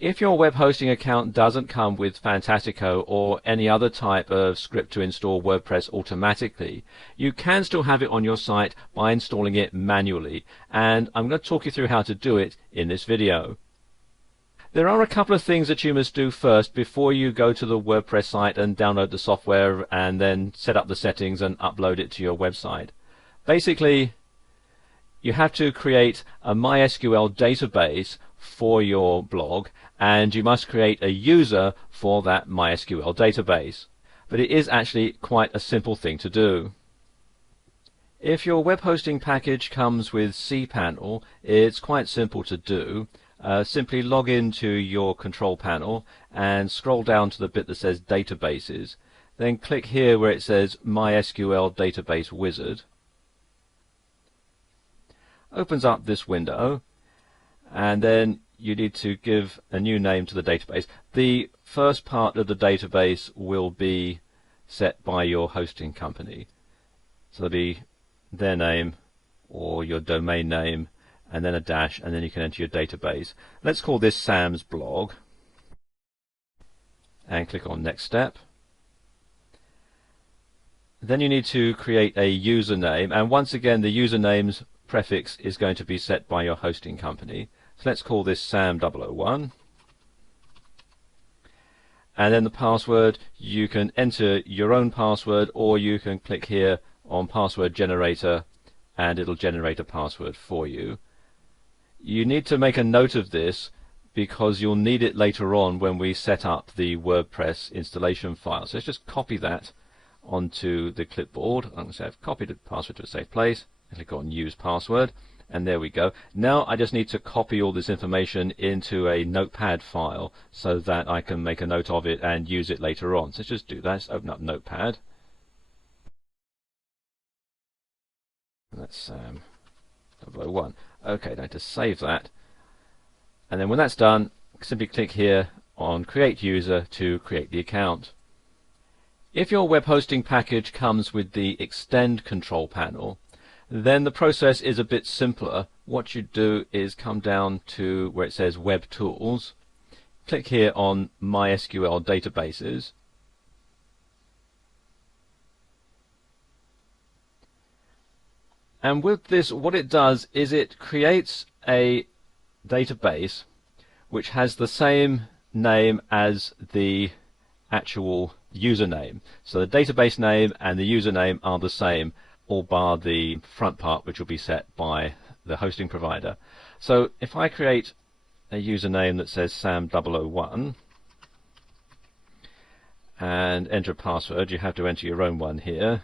If your web hosting account doesn't come with Fantastico or any other type of script to install WordPress automatically, you can still have it on your site by installing it manually, and I'm going to talk you through how to do it in this video. There are a couple of things that you must do first before you go to the WordPress site and download the software and then set up the settings and upload it to your website. Basically, you have to create a MySQL database for your blog, and you must create a user for that MySQL database. But it is actually quite a simple thing to do. If your web hosting package comes with cPanel, it's quite simple to do. Simply log into your control panel and scroll down to the bit that says Databases. Then click here where it says MySQL Database Wizard. Opens up this window, and then you need to give a new name to the database. The first part of the database will be set by your hosting company. So there'll be their name or your domain name and then a dash, and then you can enter your database. Let's call this Sam's blog and click on Next Step. Then you need to create a username, and once again the username's prefix is going to be set by your hosting company. So let's call this Sam001. And then the password, you can enter your own password, or you can click here on Password Generator and it'll generate a password for you. You need to make a note of this because you'll need it later on when we set up the WordPress installation file. So let's just copy that onto the clipboard. I'm going to say I've copied the password to a safe place. Click on Use Password, and there we go. Now I just need to copy all this information into a notepad file so that I can make a note of it and use it later on. So let's just do that. Let's open up Notepad. That's Sam001. Okay, now to save that. And then when that's done, simply click here on Create User to create the account. If your web hosting package comes with the Extend control panel, then the process is a bit simpler. What you do is come down to where it says Web Tools, click here on MySQL Databases, and with this what it does is it creates a database which has the same name as the actual username. So the database name and the username are the same, all bar the front part, which will be set by the hosting provider. So if I create a username that says Sam001 and enter a password, you have to enter your own one here,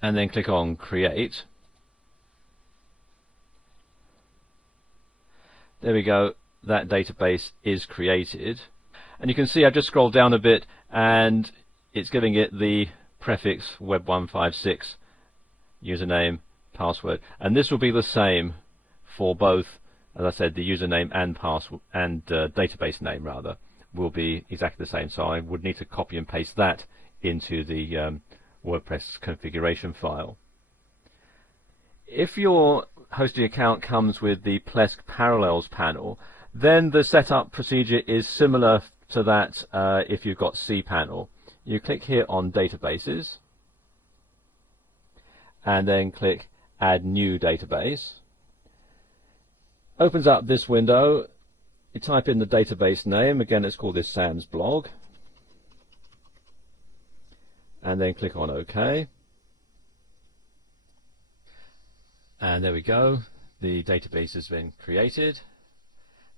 and then click on Create. There we go, that database is created, and you can see I've just scrolled down a bit and it's giving it the prefix web156 username, password, and this will be the same for both. As I said, the username and password and database name rather will be exactly the same, so I would need to copy and paste that into the WordPress configuration file. If your hosting account comes with the Plesk Parallels panel, then the setup procedure is similar to that if you've got cPanel. You click here on Databases and then click Add New Database. Opens up this window. You type in the database name, again let's call this Sam's blog, and then click on OK. And there we go, the database has been created.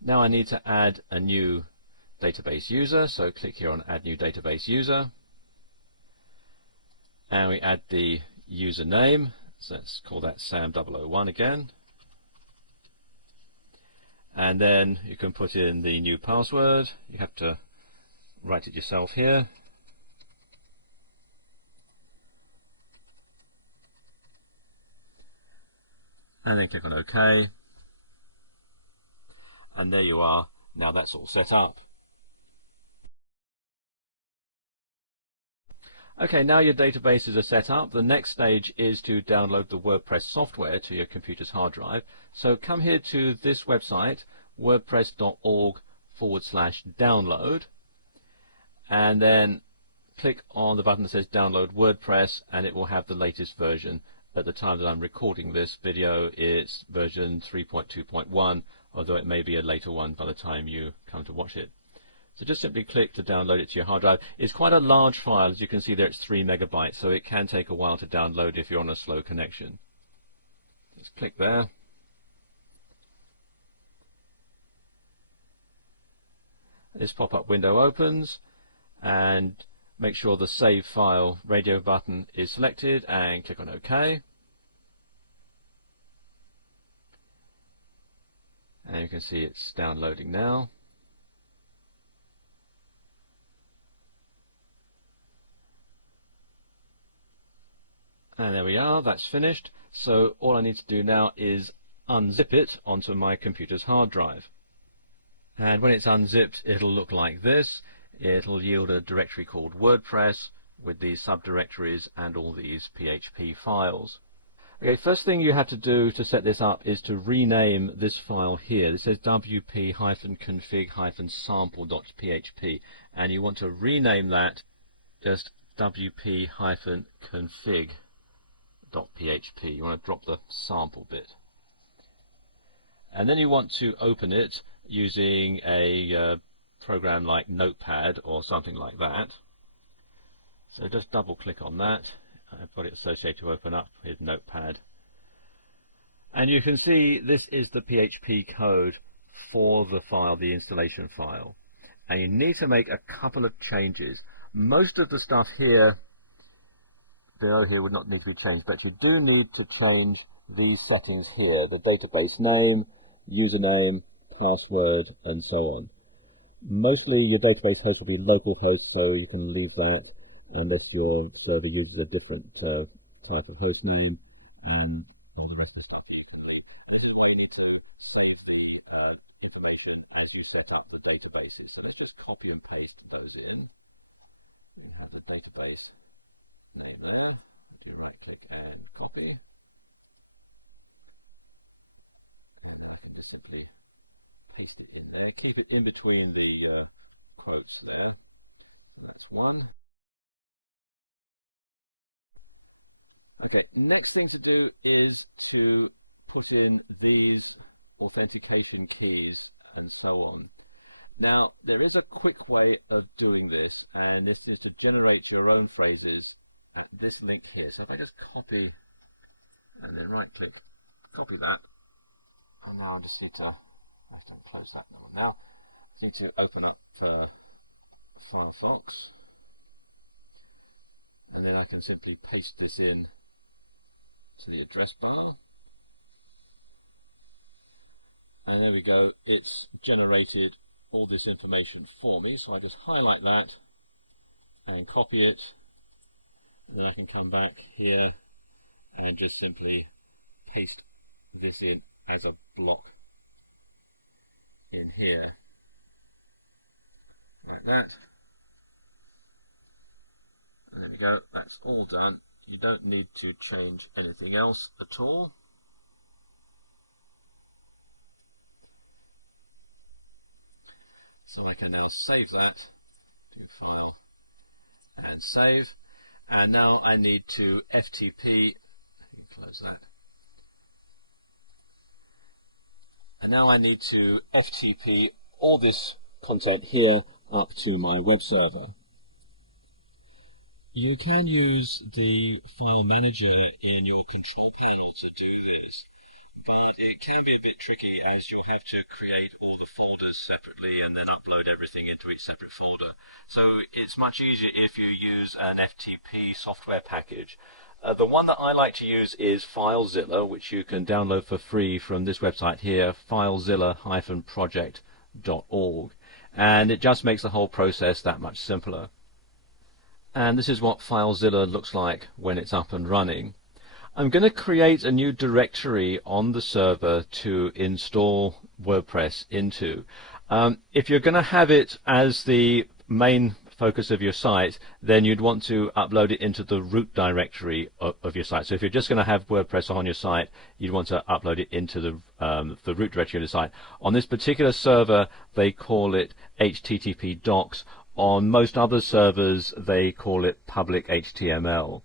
Now I need to add a new database user, so click here on Add New Database User, and we add the username, so let's call that Sam001 again, and then you can put in the new password. You have to write it yourself here, and then click on OK, and there you are. Now that's all set up. Okay, now your databases are set up. The next stage is to download the WordPress software to your computer's hard drive. So come here to this website, wordpress.org/download, and then click on the button that says download WordPress, and it will have the latest version. At the time that I'm recording this video, it's version 3.2.1, although it may be a later one by the time you come to watch it. So just simply click to download it to your hard drive. It's quite a large file. As you can see there, it's 3 megabytes, so it can take a while to download if you're on a slow connection. Just click there. This pop-up window opens, and make sure the Save File radio button is selected and click on OK. And you can see it's downloading now. And there we are, that's finished. So all I need to do now is unzip it onto my computer's hard drive. And when it's unzipped, it'll look like this. It'll yield a directory called WordPress with these subdirectories and all these PHP files. Okay, first thing you have to do to set this up is to rename this file here. It says wp-config-sample.php, and you want to rename that just wp-config.php. You want to drop the sample bit. And then you want to open it using a program like Notepad or something like that. So just double click on that. I've got it associated to open up with Notepad. And you can see this is the PHP code for the file, the installation file. And you need to make a couple of changes. Most of the stuff here below here would not need to be changed, but you do need to change these settings here, the database name, username, password, and so on. Mostly your database host will be localhost, so you can leave that unless your server uses a different type of host name, and all the rest of the stuff you can leave. And this is why you need to save the information as you set up the databases. So let's just copy and paste those in. We can have the database name there. Do right click and copy, and then I can just simply paste it in there. Keep it in between the quotes there. So that's one. Okay, next thing to do is to put in these authentication keys and so on. Now there is a quick way of doing this, and this is to generate your own phrases at this link here. So if I just copy and then right click, copy that, and now I just need to, I don't close that one now. I need to open up Firefox, and then I can simply paste this in to the address bar, and there we go. It's generated all this information for me. So I just highlight that and copy it, and then I can come back here and just simply paste this in as a block in here like that, and there we go. That's all done. You don't need to change anything else at all. So I can now save that, do File and Save, and now I need to FTP, you can close that, and now I need to FTP all this content here up to my web server. You can use the file manager in your control panel to do this, but it can be a bit tricky, as you'll have to create all the folders separately and then upload everything into each separate folder. So it's much easier if you use an FTP software package. The one that I like to use is FileZilla, which you can download for free from this website here, filezilla-project.org, and it just makes the whole process that much simpler. And this is what FileZilla looks like when it's up and running. I'm going to create a new directory on the server to install WordPress into. If you're going to have it as the main focus of your site, then you'd want to upload it into the root directory of your site. So if you're just going to have WordPress on your site, you'd want to upload it into the root directory of the site. On this particular server, they call it HTTP docs. On most other servers, they call it public HTML.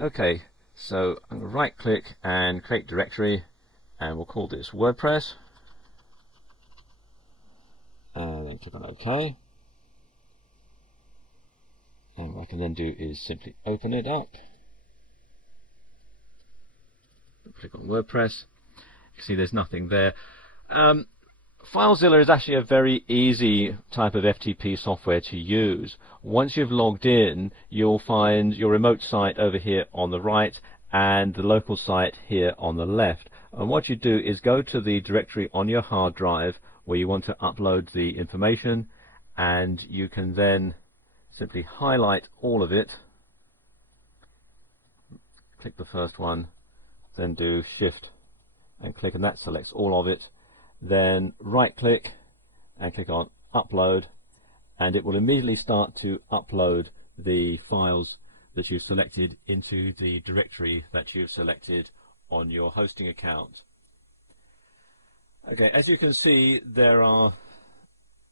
Okay, so I'm going to right click and create directory, and we'll call this WordPress, and then click on OK. And what I can then do is simply open it up, click on WordPress. You can see there's nothing there. FileZilla is actually a very easy type of FTP software to use. Once you've logged in, you'll find your remote site over here on the right and the local site here on the left. And what you do is go to the directory on your hard drive where you want to upload the information, and you can then simply highlight all of it, click the first one, then do Shift and click, and that selects all of it. Then right click and click on Upload, and it will immediately start to upload the files that you've selected into the directory that you've selected on your hosting account. Okay, as you can see, there are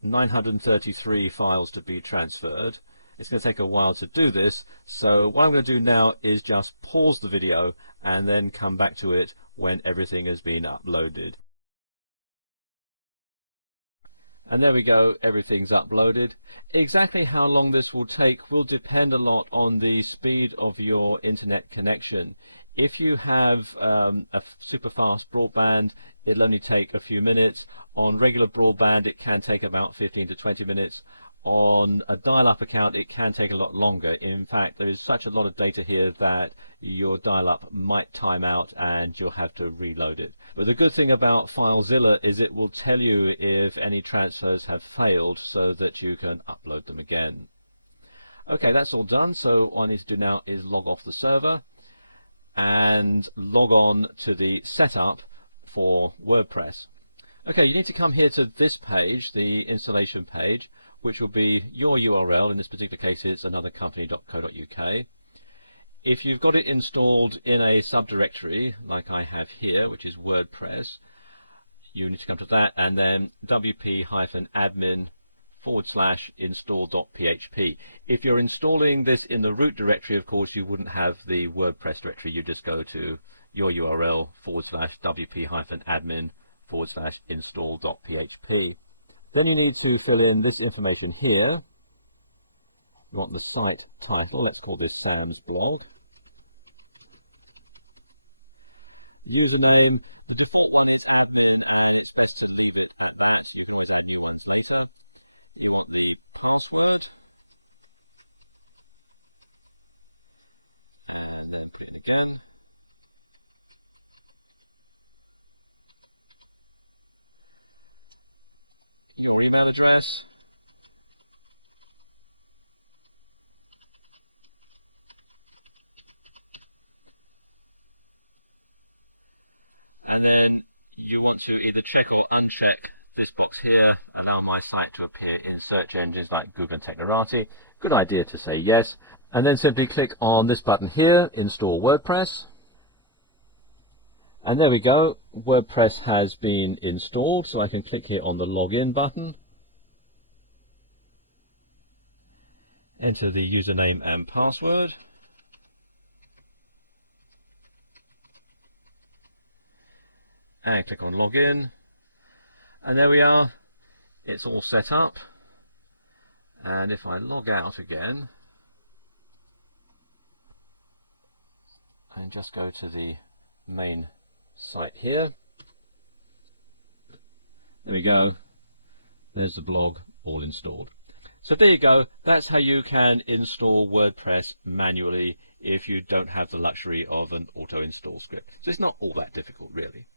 933 files to be transferred. It's going to take a while to do this, so what I'm going to do now is just pause the video and then come back to it when everything has been uploaded. And there we go, everything's uploaded. Exactly how long this will take will depend a lot on the speed of your internet connection. If you have a super fast broadband, it'll only take a few minutes. On regular broadband, it can take about 15 to 20 minutes. On a dial-up account, it can take a lot longer. In fact, there is such a lot of data here that your dial-up might time out and you'll have to reload it. But the good thing about FileZilla is it will tell you if any transfers have failed so that you can upload them again. Okay, that's all done. So what I need to do now is log off the server and log on to the setup for WordPress. Okay, you need to come here to this page, the installation page, which will be your URL. In this particular case, it's anothercompany.co.uk. If you've got it installed in a subdirectory, like I have here, which is WordPress, you need to come to that and then wp-admin/install.php. If you're installing this in the root directory, of course, you wouldn't have the WordPress directory. You just go to your URL /wp-admin/install.php. Then you need to fill in this information here. You want the site title. Let's call this Sam's blog. Username, the default one is admin, and it's best to leave it at that. You can always add new ones later. You want the password, and then put it in again. Your email address, and then you want to either check or uncheck this box here, allow my site to appear in search engines like Google and Technorati. Good idea to say yes, and then simply click on this button here, Install WordPress. And there we go, WordPress has been installed, so I can click here on the login button, enter the username and password, and click on login, and there we are, it's all set up. And if I log out again and just go to the main site here, there we go, there's the blog all installed. So there you go, that's how you can install WordPress manually if you don't have the luxury of an auto install script. So it's not all that difficult really.